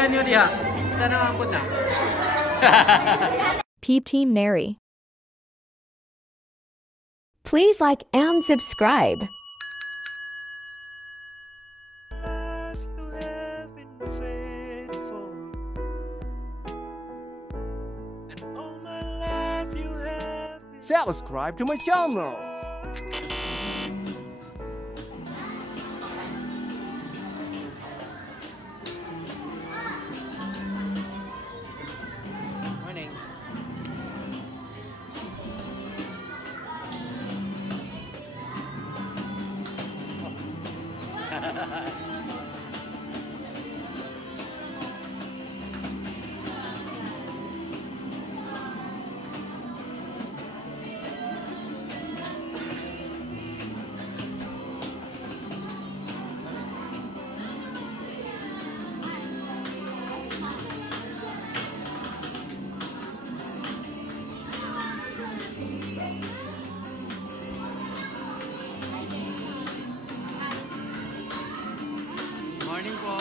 yan yun diha. Sana naman po na. Peep Team Neri. Please like and subscribe. Subscribe to my channel. Morning. Morning po.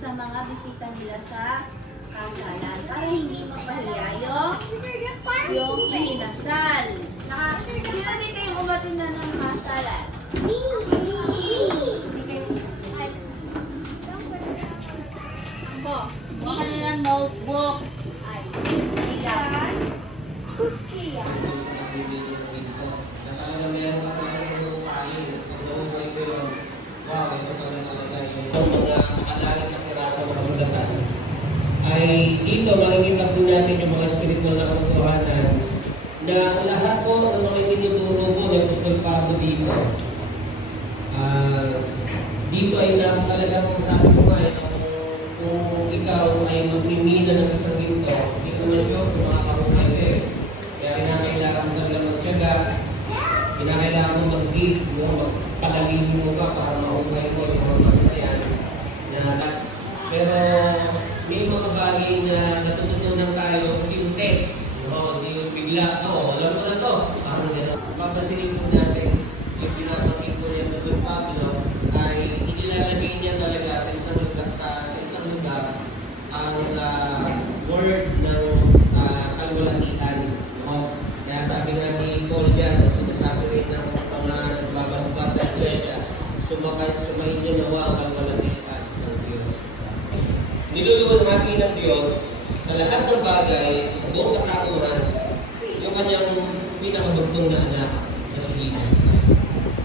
Sa mga bisita nila sa kasalan para hindi mapahiya yung ininasal. Sino dito yung umatin na ng kasalan? Po, baka nila notebook. Ay, ilan? Kuskiya. Ang mga makalalat na piraso ng kasulatan ay dito makikita po natin yung mga spiritual na katotohanan na lahat po ng mga itinuturo po ng Apostol Pablo dito. Dito ay talagang sabi ko nga kung ikaw ay magmimina ng isang ginto, hindi ko naman sure kung makakapagpwede. Kaya kinakailangan mo talaga magtyaga, kinakailangan mo mag-give, magpalagin mo ka para maungay mo yung mga magtayan. Pero may mga bagay na natututunan tayo unti-unti. Hindi yung bigla, alam mo na to. Parang gano'n. Papansinin po natin yung pinapanggit po niya sa Pablo ay inilalagay niya talaga sa isang lugar ang word ng kalwalatian. Kaya sabi nga ni Paul dyan, sinasabi rin ng mga nagbabasbas sa iglesia, sumayin niyo nawa ang kalwalatian ng Diyos. Niluluwalhati ng Diyos sa lahat ng bagay, sa buong katauhan, yung kanyang pinakabagtong na anak na si Jesus Christ.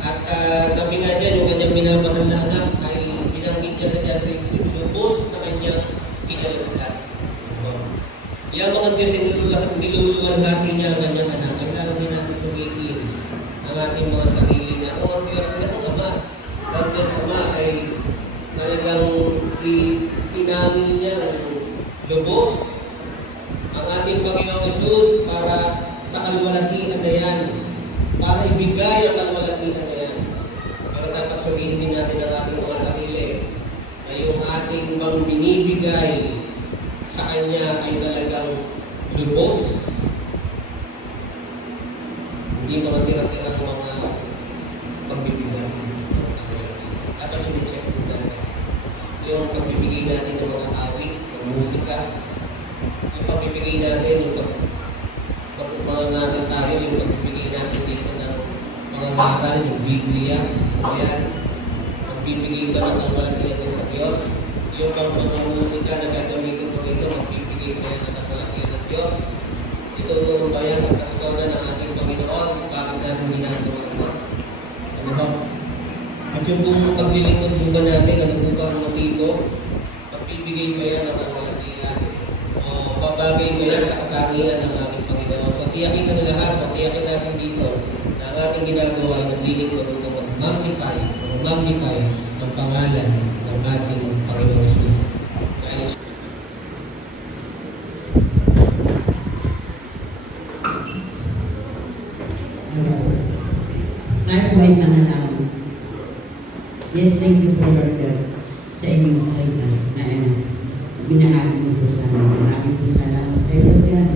At sabi nga dyan, yung kanyang minamahal na anak ay binanggit niya sa John 3:16, lubos na kanyang kinalugdan. Yung mga Diyos niluluwalhati niya ang kanyang anak. Kailangan din natin suriin ang ating mga sarili na, Diyos na ang Ama. Ang Diyos Ama ay talagang inamin niya lubos ang ating Panginoong Hesus para sa kalwalatian na yan, para ibigay ang kalwalatian na yan. Pero dapat suriin din natin ang ating mga sarili na yung ating bang binibigay sa Kanya ay talagang lubos, hindi mga tira-tirang mga pagbibigay. Dapat sinicheck po natin yung pagbibigay natin ng mga awit, ng musika, yung pagbibigay mga nakakala yung Biblia. Ayan. Magbibigay ba ng malatiyan ng sa Diyos? Yung mga musika na gagamitin ko dito, magbibigay ba yan ng malatiyan ng Diyos? Itutuon ba yan sa persona ng ating Panginoon? Bakit natin ginagawa ito? Ano ba? At yung buong paglilingkod mo ba natin, ano po ba ang motibo? Magbibigay ba yan ng malatiyan? O babagay ba yan sa katangian ng ating Panginoon? So tiyakin na lahat, o tiyakin natin dito na ang ating ginagawa ay naglilingkod upang mag-magnify ang pangalan ng ating Panginoon Jesus. Tayo po ay manalangin. Yes, thank you for Lord God sa inyong salita na binahagi mo po sa amin. Maraming po salamat sa iyo, Lord God.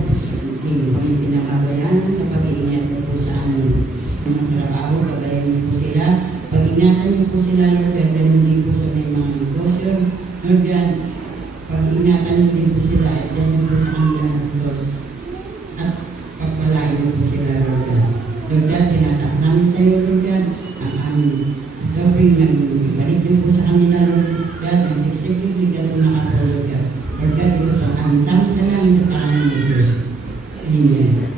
Hindi kami pinababayaan sa pag-iingat mo po sa amin. Ang trabaho, gabayan niyo po sila. Pag-ingatan niyo po sila, Lord God, ganun din po sa may mga negosyo. Lord God, pag-ingatan niyo din po sila. Itas niyo po sa kanila, Lord. At pagpalain niyo po sila, Lord God. Lord God, tinataas namin sa iyo, Lord God, ang aming gawin na ibalik niyo po sa kanila, Lord God, ang siksipig at nakapro, Lord God. Lord God, ito po ang samit na lang sa pangalan ni Jesus. Amen.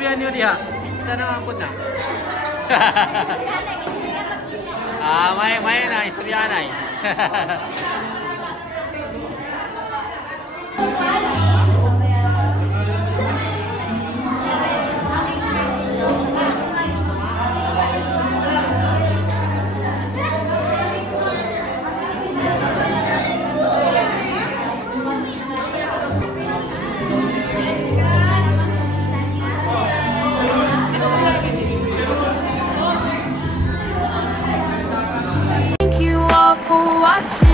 istorya niyo diha. Sana naman po na. May na, istorya na eh. Thank you all for watching.